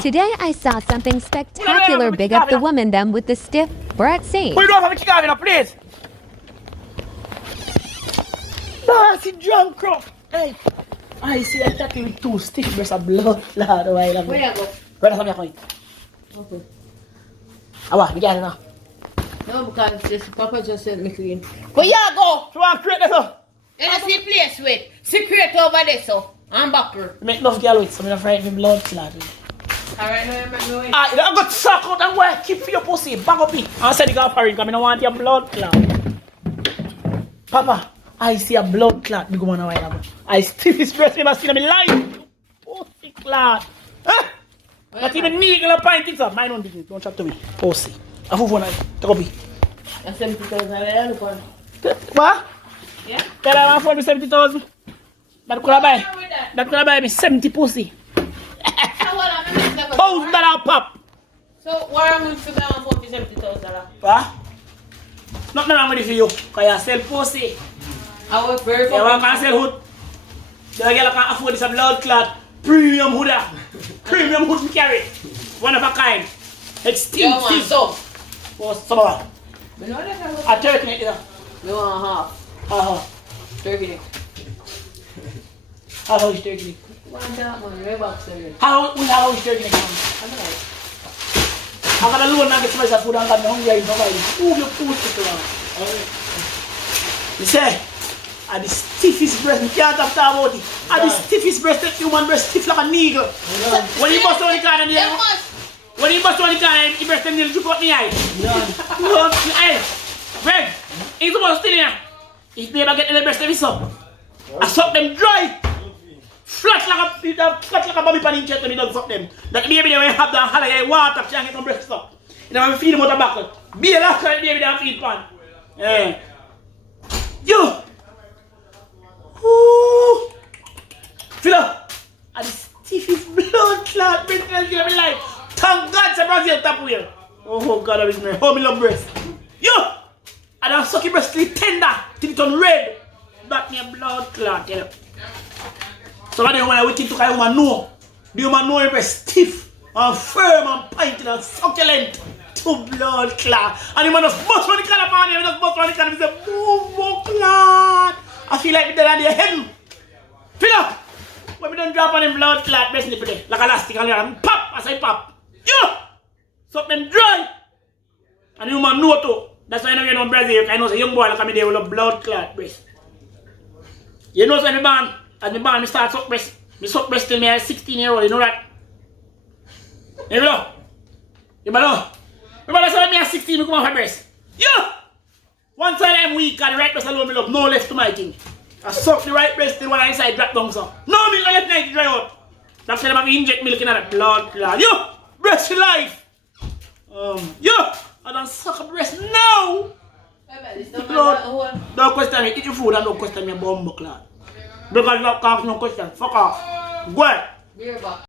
Today I saw something spectacular. Big up the woman them with the stiff breast seat. We don't have a chicken in please. Nasty drunk crop. Hey, I see a tattoo with two stiff breasts of blood. Lord, why you Where you go? Where does my coin? Okay. Awa, we get it now. No, because just Papa just sent me clean. Where you go? You want to create this up? And I see place with secret over there, so I'm backer. Make love girl with some of the frightened blood clot. Alright, now you make me wait. Ah, you got suck out and go keep for your pussy. Bang up it. I said you got parent because I don't want your blood clot. Papa, I see a blood clot big one a while ago. I still this breast never seen in my life. Pussy clot. Huh? Not even me gonna find things up. Mine own business. Don't chat to me. Pussy. I move on. Take a beat. That's 70,000 I look on. What? Yeah? Tell her I want me 70,000. That could have buy. That could have buy me 70 pussy. So what am I making? $1,000 pop. So what am I figure out for $70,000? What? Nothing wrong with it for you. Because you sell pussy. I work very You want to sell hood. The girl can't afford this blood clot. Premium hood. Premium hood we carry. One of a kind. Extinct. So? Oh, some of that. You know that A turkey neck there. you want half. Turkey neck. How is turkey neck? One that one, way back there. How is turkey neck? I don't know. I got a loan and get some food and got me hungry and somebody. Move your food to the You say, I the stiffest breast, you can't talk about it. I the stiffest breast, that human breast stiff like a needle. When you bust on the car and you when you bust on the car and you breast and you got me eye. No, hey, Greg, he's supposed to here. If me ever get in the breast, every suck. I suck them dry. Flat like a bobby pan in chest when you don't suck them. That baby they will have the holiday water, she can't get no breast up. You know, feed them out the buckle. Be a laugh like baby they feed pan. Yeah. You! Ooh! Fill up! And the stiffest blood clot breast in my life. Thank God it's a Brazil top wheel. Oh God, I wish me. How me love breast. You! And I'm sucking breast till it tender, till it turn red. That me a blood clot, you know. So when I wait to a woman know, the woman know you're stiff and firm and pinted and succulent to blood clot. And the man just bust on the collar upon him, just bust on the collar and say, move, clot. I feel like we're dead on your head. Fill up. When we don't drop on him blood clot, best nipple there, like elastic and pop, I say pop. Yeah! Suck them dry. And the woman know too. That's why you know you're in Brazil, I know a young boy like me there with a blood clot breast. You know so the man. As my band, I start suck breast. I suck breast till I 16-year-old, you know that? You know? You know? Remember that when I 16, I come off my breast? Yeah! One side I'm weak, and the right breast alone, I love no left to my thing. I suck the right breast till one inside drop down so. No milk, I let night dry out. That's why I inject milk in that blood clot. You! Breast for life! You! I don't suck a breast now! Blood. Don't question me, eat your food and don't question me a bumbo clot. Because you can't no question. Fuck off. Go ahead. Beer box.